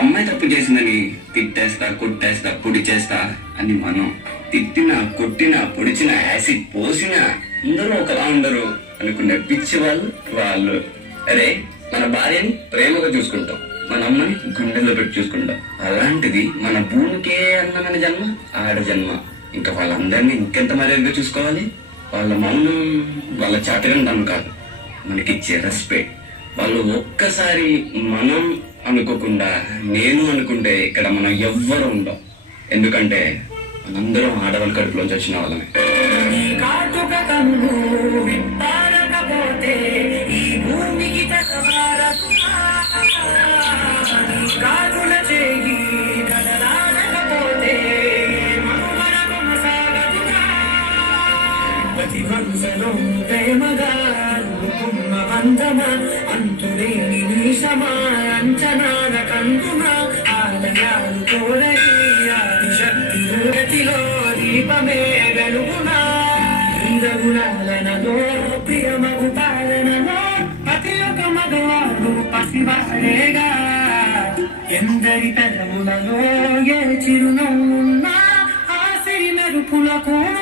అమ్మాయి తప్పు చేసిందని తిట్టేస్తా, కొట్టేస్తా, పొడి చేస్తా అని మనం తిట్టినా, కొట్టినా, పొడిచినా, యాసిడ్ పోసినా అందరూ ఒకలా ఉండరు అనుకునే పిచ్చి వాళ్ళు. అరే, మన భార్యని ప్రేమగా చూసుకుంటాం, మన అమ్మని గుండెల్లో పెట్టి చూసుకుంటాం. అలాంటిది మన భూమికే అన్నమైన జన్మ ఆడ జన్మ. ఇంకా వాళ్ళందరినీ ఇంకెంత మర్యాదగా చూసుకోవాలి. వాళ్ళ మౌనం వాళ్ళ చాటగండం కాదు, మనకిచ్చే రెస్పెక్ట్. వాళ్ళు ఒక్కసారి మనం అనుకోకుండా నేను అనుకుంటే ఇక్కడ మనం ఎవ్వరు ఉండం. ఎందుకంటే మనందరం ఆడవాళ్ళ కడుపులోంచి వచ్చిన వాళ్ళమే. అంతులేని నీశమా అంచనాల కందుమా ఆలయాలు కోరని ఆదిశక్తి గతిలో దీపమే వెలుగునా ఇంద్రగుణాలనలో ప్రియమగు పాలనలో ప్రతి ఒక్క మగవాడు పసివాడేగా. ఎందరి పెదవులలో ఏ చిరునవ్వున్నా ఆ సిరి మెరుపుల కోణ